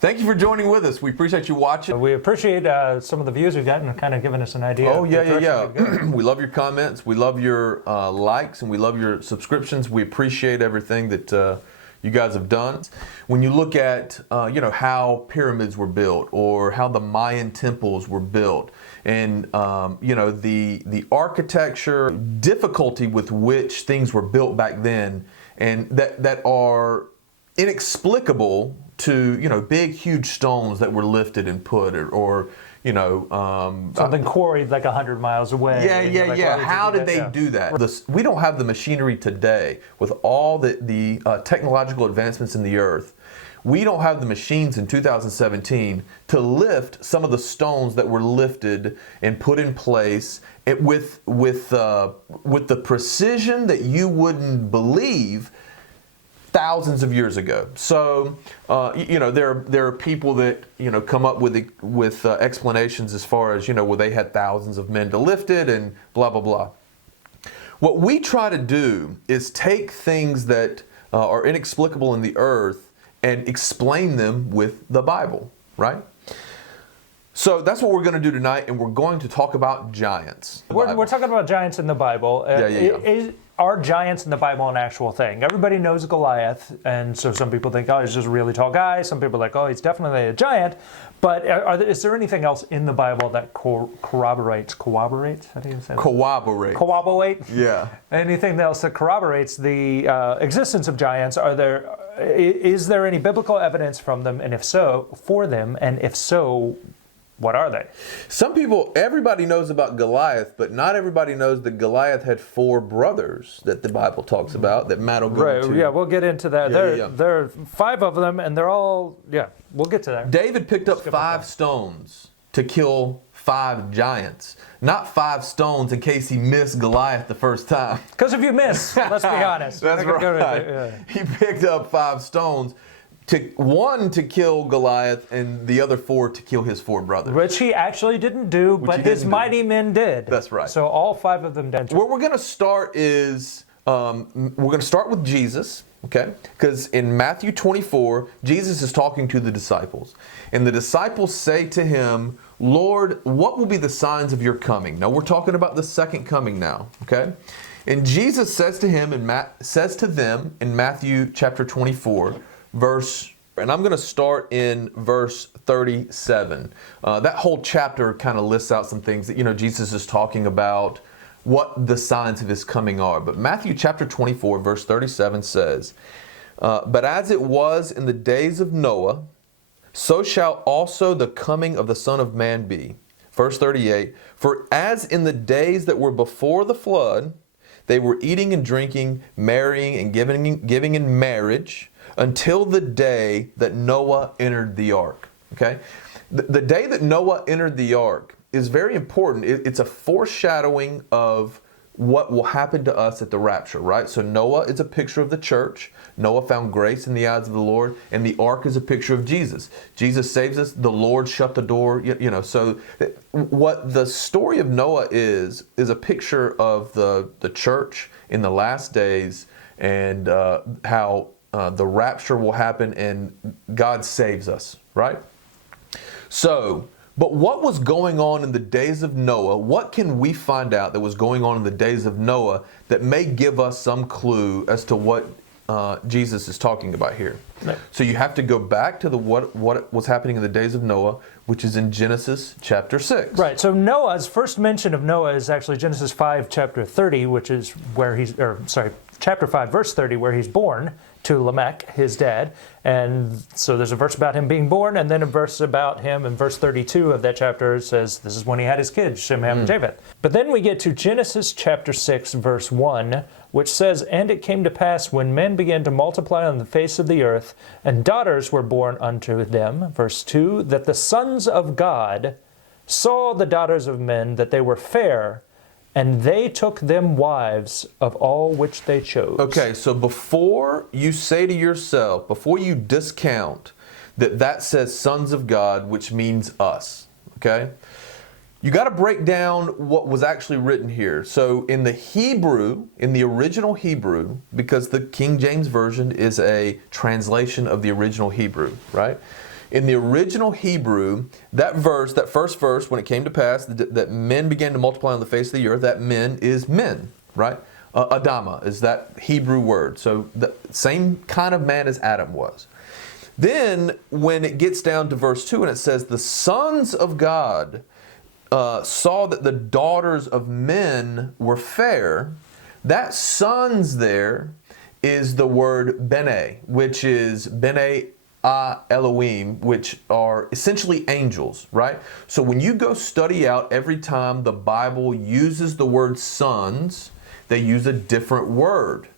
Thank you for joining with us. We appreciate you watching. We appreciate some of the views we've gotten and kind of giving us an idea. Oh, yeah. We love your comments. We love your likes, and we love your subscriptions. We appreciate everything that you guys have done. When you look at, how pyramids were built or how the Mayan temples were built, and, the architecture, difficulty with which things were built back then, and that are inexplicable to, big, huge stones that were lifted and put, or something quarried like 100 miles away. Yeah. How did they do that? We don't have the machinery today with all the technological advancements in the earth. We don't have the machines in 2017 to lift some of the stones that were lifted and put in place with the precision that you wouldn't believe thousands of years ago. So, there are people that come up with explanations as far as well, they had thousands of men to lift it and blah blah blah. What we try to do is take things that are inexplicable in the earth and explain them with the Bible, right? So that's what we're going to do tonight, and we're going to talk about giants. We're talking about giants in the Bible. Are giants in the Bible an actual thing? Everybody knows Goliath, and so some people think, oh, he's just a really tall guy. Some people are like, oh, he's definitely a giant. But is there anything else in the Bible that corroborates? How do you say that? Corroborate? Yeah. Anything else that corroborates the existence of giants? Is there any biblical evidence from them, and if so, for them, and if so, what are they? Everybody knows about Goliath, but not everybody knows that Goliath had 4 brothers that the Bible talks about, that Matt will go into. Yeah, we'll get into that. There are 5 of them, and they're all, we'll get to that. David picked up 5 stones to kill 5 giants. Not 5 stones in case he missed Goliath the first time. Because if you miss, let's be honest. That's right. He picked up 5 stones. One to kill Goliath and the other 4 to kill his 4 brothers. Which he actually didn't do, but his mighty men did. That's right. So all 5 of them did. Where we're going to start is, we're going to start with Jesus, okay? Because in Matthew 24, Jesus is talking to the disciples. And the disciples say to him, Lord, what will be the signs of your coming? Now we're talking about the second coming now, okay? And Jesus says to them in Matthew chapter 24, and I'm going to start in verse 37. That whole chapter kind of lists out some things that, Jesus is talking about what the signs of his coming are. But Matthew chapter 24, verse 37 says, but as it was in the days of Noah, so shall also the coming of the Son of Man be. Verse 38, for as in the days that were before the flood, they were eating and drinking, marrying and giving in marriage, until the day that Noah entered the ark. Okay? The day that Noah entered the ark is very important. It's a foreshadowing of what will happen to us at the rapture, right? So Noah is a picture of the church. Noah found grace in the eyes of the Lord, and the ark is a picture of Jesus. Jesus saves us. The Lord shut the door. So what the story of Noah is a picture of the church in the last days, and how the rapture will happen and God saves us, right? So, but what was going on in the days of Noah? What can we find out that was going on in the days of Noah that may give us some clue as to what Jesus is talking about here? Right. So you have to go back to what was happening in the days of Noah, which is in Genesis chapter 6. Right. So Noah's first mention of Noah is actually Genesis 5, chapter 30, which is where chapter 5, verse 30, where he's born to Lamech, his dad. And so there's a verse about him being born, and then a verse about him in verse 32 of that chapter says this is when he had his kids, Shem, Ham, and Japheth. But then we get to Genesis chapter 6, verse 1, which says, and it came to pass when men began to multiply on the face of the earth, and daughters were born unto them, verse 2, that the sons of God saw the daughters of men, that they were fair, and they took them wives of all which they chose. Okay, so before you say to yourself, before you discount that says sons of God, which means us, okay? You got to break down what was actually written here. So in the Hebrew, in the original Hebrew, because the King James Version is a translation of the original Hebrew, right? In the original Hebrew, that first verse, when it came to pass that men began to multiply on the face of the earth, that men is men, right? Adama is that Hebrew word. So the same kind of man as Adam was. Then when it gets down to verse 2 and it says, the sons of God saw that the daughters of men were fair, that sons there is the word bene, which is bene Elohim, which are essentially angels, right? So when you go study out every time the Bible uses the word sons, they use a different word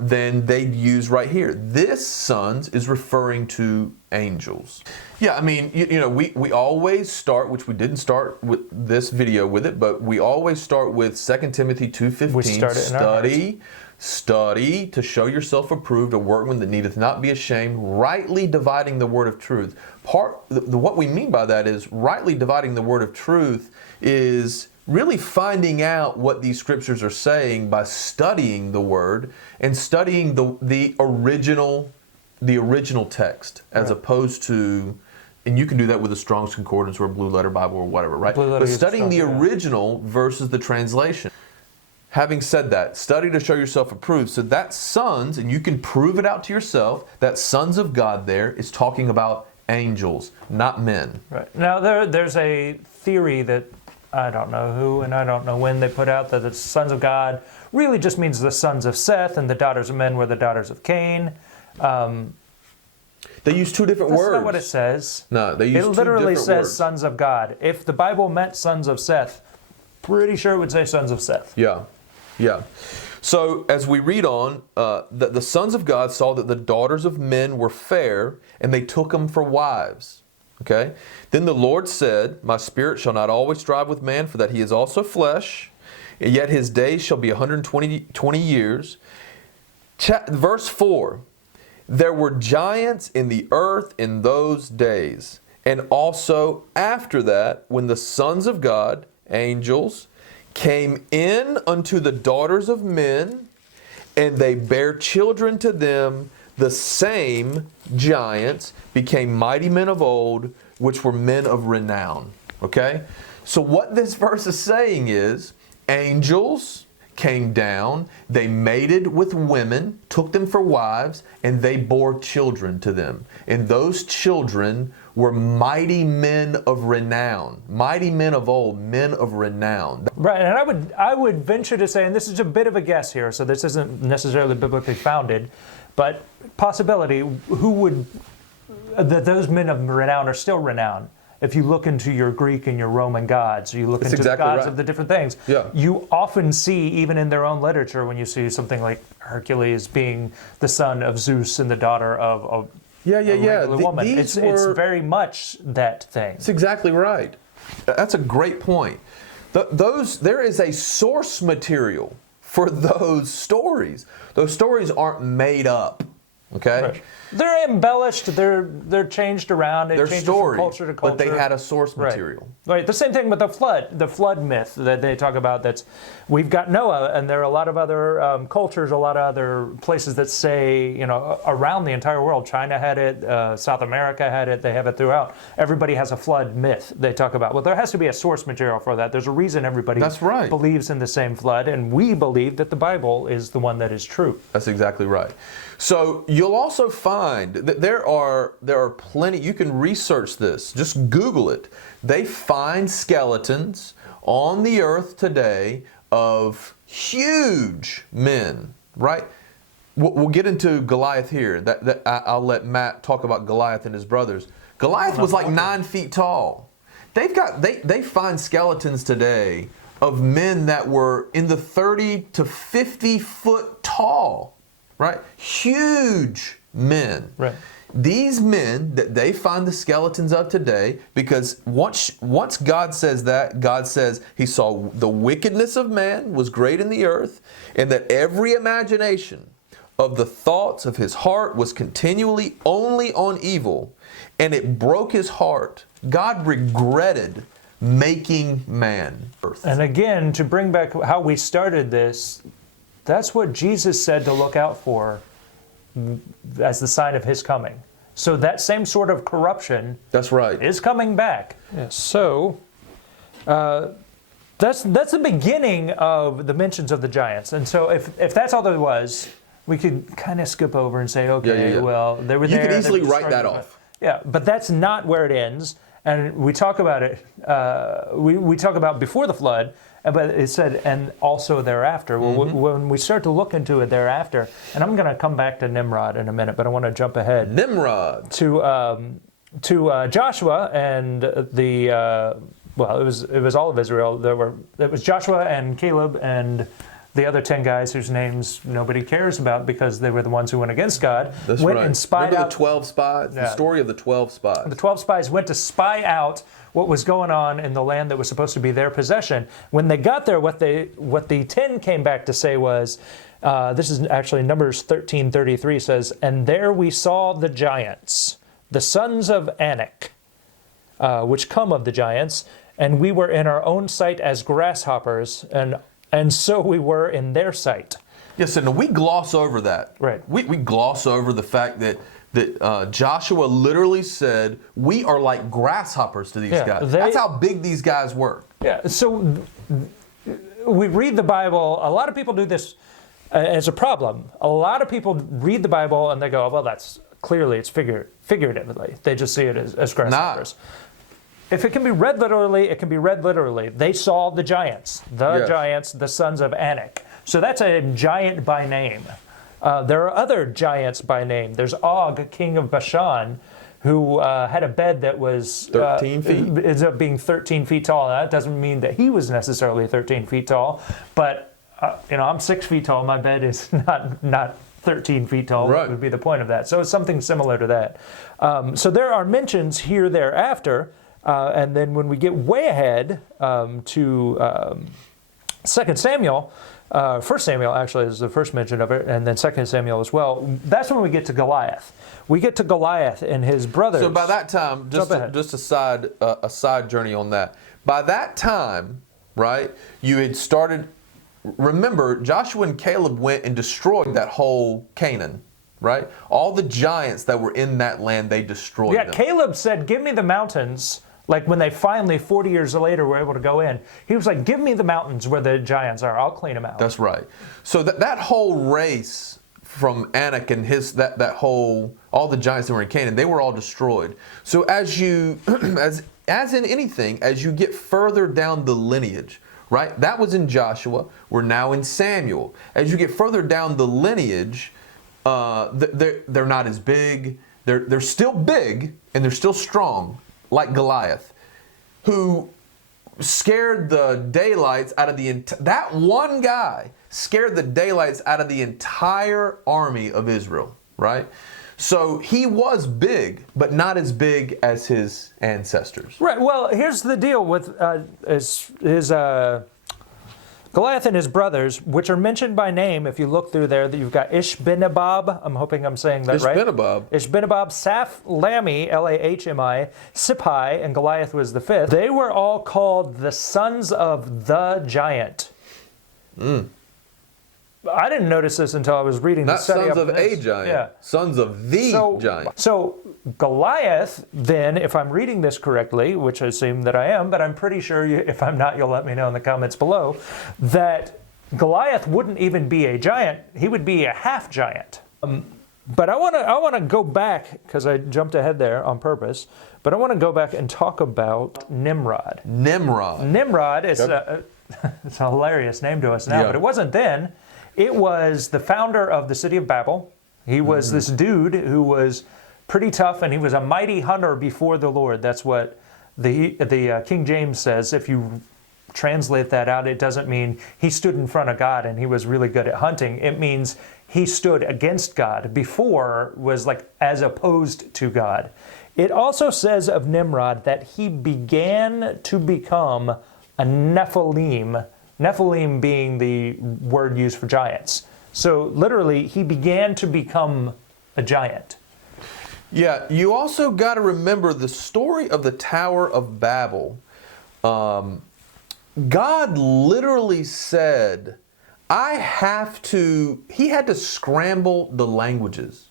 than they use right here. This sons is referring to angels. Yeah, I mean, we always start, which we didn't start with this video with it, but we always start with 2 Timothy 2:15. Study to show yourself approved, a workman that needeth not be ashamed, rightly dividing the word of truth. What we mean by that is rightly dividing the word of truth is really finding out what these scriptures are saying by studying the word and studying the original text, as opposed to, and you can do that with a Strong's Concordance or a Blue Letter Bible or whatever, right? But studying the original versus the translation. Having said that, study to show yourself approved. So that sons, and you can prove it out to yourself, that sons of God there is talking about angels, not men. Right. Now there's a theory that I don't know who and I don't know when they put out that the sons of God really just means the sons of Seth, and the daughters of men were the daughters of Cain. They use two different words. That's not what it says. No, they use two different words. It literally says sons of God. If the Bible meant sons of Seth, pretty sure it would say sons of Seth. Yeah. So as we read on, the sons of God saw that the daughters of men were fair, and they took them for wives. Okay. Then the Lord said, my spirit shall not always strive with man, for that he is also flesh, and yet his days shall be 120 years. Verse 4, there were giants in the earth in those days, and also after that, when the sons of God, angels, came in unto the daughters of men, and they bare children to them, the same giants became mighty men of old, which were men of renown. Okay? So what this verse is saying is, angels came down, they mated with women, took them for wives, and they bore children to them. And those children were mighty men of renown, mighty men of old, men of renown. Right, and I would venture to say, and this is a bit of a guess here, so this isn't necessarily biblically founded, but possibility, those men of renown are still renowned. If you look into your Greek and your Roman gods, or you look into the gods of the different things, you often see, even in their own literature, when you see something like Hercules being the son of Zeus and the daughter of a regular woman. It's very much that thing. That's exactly right. That's a great point. There is a source material for those stories. Those stories aren't made up. Okay? Right. They're embellished, they're changed around, it changes from culture to culture. But they had a source material. Right. The same thing with the flood myth that they talk about. We've got Noah, and there are a lot of other cultures, a lot of other places that say, around the entire world. China had it, South America had it, they have it throughout. Everybody has a flood myth they talk about. Well, there has to be a source material for that. There's a reason everybody believes in the same flood, and we believe that the Bible is the one that is true. That's exactly right. So you'll also find that there are plenty, you can research this, just Google it. They find skeletons on the earth today of huge men, right? We'll get into Goliath here. I'll let Matt talk about Goliath and his brothers. Goliath was like 9 feet tall. They find skeletons today of men that were in the 30 to 50 foot tall. Right? Huge men. Right. These men that they find the skeletons of today, because once God says that, God says he saw the wickedness of man was great in the earth, and that every imagination of the thoughts of his heart was continually only on evil, and it broke his heart. God regretted making man. And again, to bring back how we started this, that's what Jesus said to look out for as the sign of his coming. So that same sort of corruption That's right. is coming back. Yeah, so that's the beginning of the mentions of the giants. And so if that's all there was, we could kind of skip over and say, okay, well, they were there. You could easily they were write that off. Yeah, but that's not where it ends. And we talk about it, we talk about before the flood, but it said, and also thereafter. Well, when we start to look into it thereafter, and I'm going to come back to Nimrod in a minute, but I want to jump ahead. Nimrod. To Joshua and the, well, it was all of Israel. It was Joshua and Caleb and the other 10 guys whose names nobody cares about because they were the ones who went against God. That's went right. and spied Remember out the 12 spies? Yeah. The story of the 12 spies. The 12 spies went to spy out what was going on in the land that was supposed to be their possession. When they got there, what the 10 came back to say was, this is actually Numbers 13:33 says, and there we saw the giants, the sons of Anak, which come of the giants, and we were in our own sight as grasshoppers, and so we were in their sight. Yes, and we gloss over that. Right. We gloss over the fact that Joshua literally said, we are like grasshoppers to these guys. That's how big these guys were. Yeah, so we read the Bible. A lot of people do this as a problem. A lot of people read the Bible and they go, well, that's clearly, it's figuratively. They just see it as grasshoppers. If it can be read literally, it can be read literally. They saw the giants, giants, the sons of Anak. So that's a giant by name. There are other giants by name. There's Og, king of Bashan, who had a bed that was 13 feet. Ends up being 13 feet tall. Now, that doesn't mean that he was necessarily 13 feet tall, but I'm 6 feet tall. My bed is not 13 feet tall. Right. Would be the point of that. So it's something similar to that. So there are mentions here thereafter. And then when we get way ahead to 2 Samuel, 1 Samuel actually is the first mention of it, and then 2 Samuel as well, that's when we get to Goliath. We get to Goliath and his brothers. So by that time, just a side journey on that. By that time, right, you had started, remember, Joshua and Caleb went and destroyed that whole Canaan. Right? All the giants that were in that land, they destroyed them. Caleb said, give me the mountains. Like when they finally, 40 years later, were able to go in, he was like, give me the mountains where the giants are. I'll clean them out. That's right. So that whole race from Anak and all the giants that were in Canaan, they were all destroyed. So as in anything, as you get further down the lineage, right? That was in Joshua. We're now in Samuel. As you get further down the lineage, they're not as big. They're still big and they're still strong, like Goliath, who scared the daylights out of that one guy scared the daylights out of the entire army of Israel, right? So he was big, but not as big as his ancestors. Right. Well, here's the deal with his Goliath and his brothers, which are mentioned by name. If you look through there, you've got Ishbenabab. I'm hoping I'm saying that right. Ishbenabab, Saph, Lami, Lahmi, Sippai, and Goliath was the fifth. They were all called the sons of the giant. I didn't notice this until I was reading the study. Not sons of a giant. Yeah. Sons of the giant. So Goliath, then, if I'm reading this correctly, which I assume that I am, but I'm pretty sure if I'm not, you'll let me know in the comments below, that Goliath wouldn't even be a giant. He would be a half giant. But I want to go back, because I jumped ahead there on purpose, but I want to go back and talk about Nimrod. Nimrod is it's a hilarious name to us now, but it wasn't then. It was the founder of the city of Babel. He was this dude who was pretty tough, and he was a mighty hunter before the Lord. That's what the King James says. If you translate that out, it doesn't mean he stood in front of God and he was really good at hunting. It means he stood against God. Before was like as opposed to God. It also says of Nimrod that he began to become a Nephilim. Nephilim being the word used for giants. So literally, he began to become a giant. Yeah, you also got to remember the story of the Tower of Babel. God literally said, he had to scramble the languages.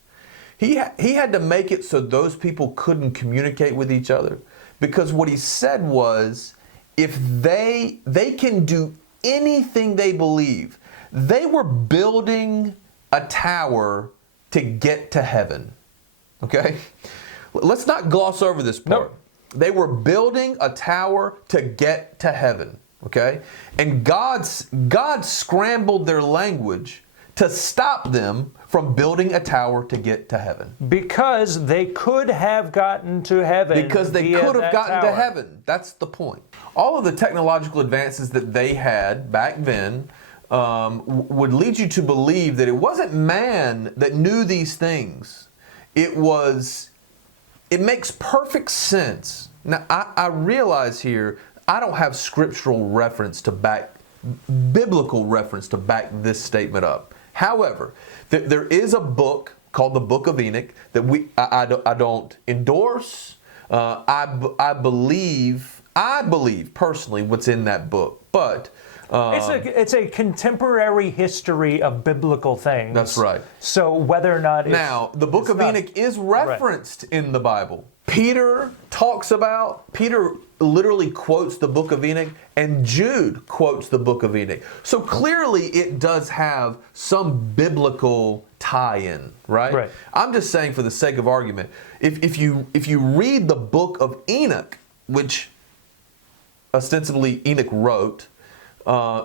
He had to make it so those people couldn't communicate with each other, because what he said was, if they can do anything they believe, they were building a tower to get to heaven. Okay? Let's not gloss over this part. Nope. They were building a tower to get to heaven. Okay? And God scrambled their language to stop them from building a tower to get to heaven. Because they could have gotten to heaven. Because they could have gotten to heaven. That's the point. All of the technological advances that they had back then would lead you to believe that it wasn't man that knew these things. It makes perfect sense. Now, I realize here, I don't have scriptural reference to biblical reference to back this statement up. However, there is a book called the Book of Enoch that I don't endorse. I believe personally what's in that book, but it's a contemporary history of biblical things. That's right. So whether or not now the Book of Enoch is referenced in the Bible. Peter literally quotes the Book of Enoch, and Jude quotes the Book of Enoch. So clearly it does have some biblical tie-in, right? Right. I'm just saying, for the sake of argument, if you read the Book of Enoch, which ostensibly Enoch wrote,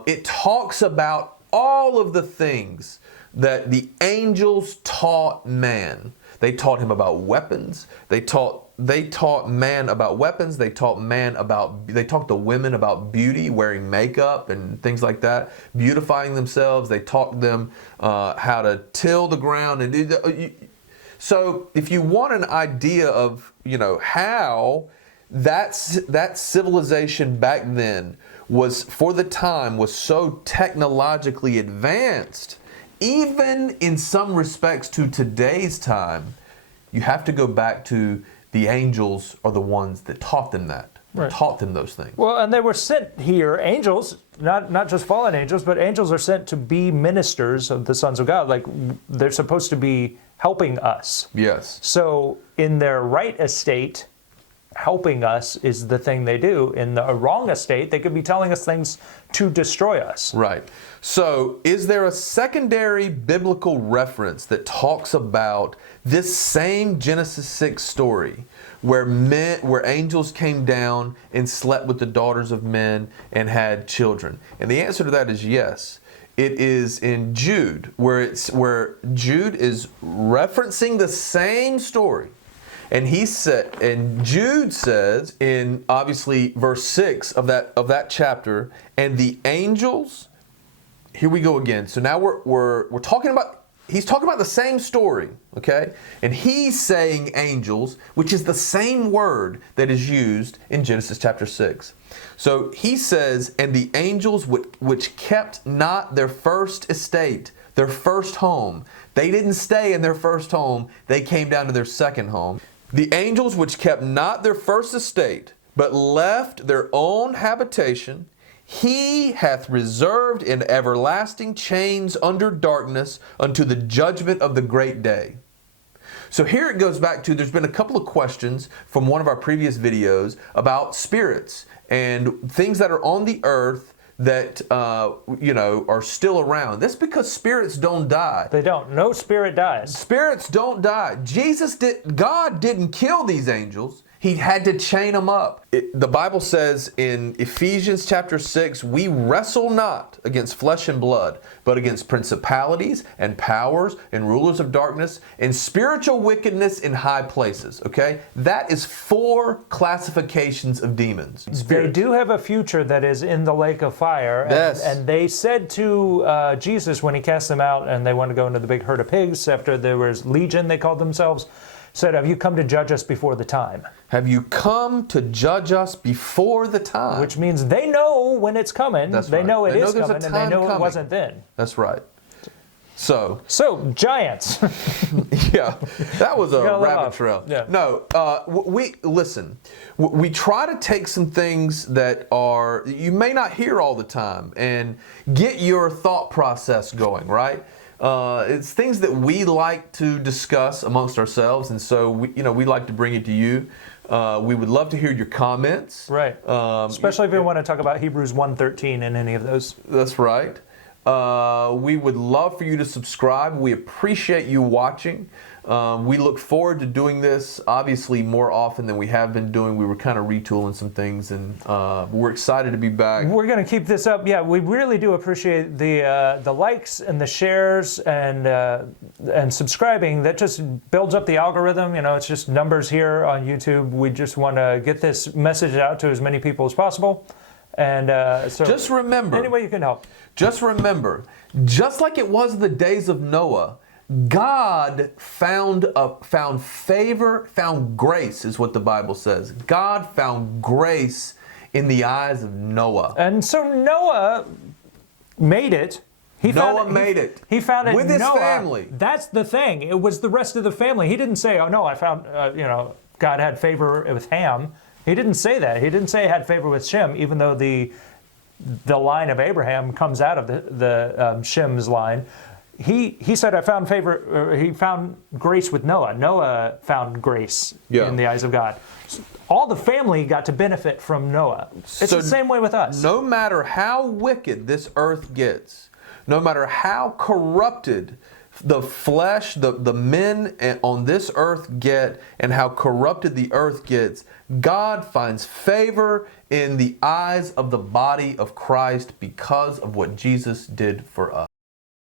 it talks about all of the things that the angels taught man. They taught him about weapons. They taught man about weapons. They taught the women about beauty, wearing makeup and things like that, beautifying themselves. They taught them how to till the ground. So if you want an idea of, how that civilization back then was, for the time, was so technologically advanced, even in some respects to today's time, you have to go back to the angels are the ones that taught them that, right. Taught them those things. Well, and they were sent here, angels, not just fallen angels, but angels are sent to be ministers of the sons of God. Like, they're supposed to be helping us. Yes. So in their right estate, helping us is the thing they do. In the wrong estate, they could be telling us things to destroy us. Right. So is there a secondary biblical reference that talks about this same Genesis 6 story where angels came down and slept with the daughters of men and had children? And the answer to that is yes. It is in Jude, where Jude is referencing the same story. And Jude says in, obviously, verse 6 of that chapter, and the angels, here we go again. So now we're talking about, he's talking about the same story, okay? And he's saying angels, which is the same word that is used in Genesis chapter 6. So he says, and the angels which kept not their first estate, their first home. They didn't stay in their first home. They came down to their second home. The angels which kept not their first estate, but left their own habitation, he hath reserved in everlasting chains under darkness unto the judgment of the great day. So here it goes back to, there's been a couple of questions from one of our previous videos about spirits and things that are on the earth that are still around. That's because spirits don't die. They don't. No spirit dies. Spirits don't die. God didn't kill these angels. He had to chain them up. The Bible says in Ephesians chapter 6, we wrestle not against flesh and blood, but against principalities and powers and rulers of darkness and spiritual wickedness in high places. Okay? That is 4 classifications of demons. They do have a future that is in the lake of fire. Yes. And they said to Jesus when he cast them out and they wanted to go into the big herd of pigs after there was legion, they called themselves, said, have you come to judge us before the time? Have you come to judge us before the time? Which means they know when it's coming. That's they right. know it is there's coming, and they know it wasn't then. That's right. So giants. yeah, that was a rabbit trail. Yeah. No, listen. We try to take some things that you may not hear all the time and get your thought process going, right? It's things that we like to discuss amongst ourselves, and so we like to bring it to you. We would love to hear your comments. Right. Especially if you want to talk about Hebrews 1:13 in any of those. That's right. We would love for you to subscribe. We appreciate you watching. We look forward to doing this, obviously, more often than we have been doing. We were kind of retooling some things, and we're excited to be back. We're going to keep this up. Yeah, we really do appreciate the likes and the shares and subscribing. That just builds up the algorithm. It's just numbers here on YouTube. We just want to get this message out to as many people as possible. And so just remember, any way you can help. Just remember, just like it was the days of Noah, God found favor, found grace, is what the Bible says. God found grace in the eyes of Noah. And so Noah made it. Noah made it. He found it with his Noah, family. That's the thing. It was the rest of the family. He didn't say, "Oh no, I found God had favor with Ham." He didn't say that. He didn't say he had favor with Shem, even though the line of Abraham comes out of the Shem's line. He said, "I found favor." He found grace with Noah. Noah found grace in the eyes of God. All the family got to benefit from Noah. It's the same way with us. No matter how wicked this earth gets, no matter how corrupted the flesh, the men on this earth get, and how corrupted the earth gets, God finds favor in the eyes of the body of Christ because of what Jesus did for us.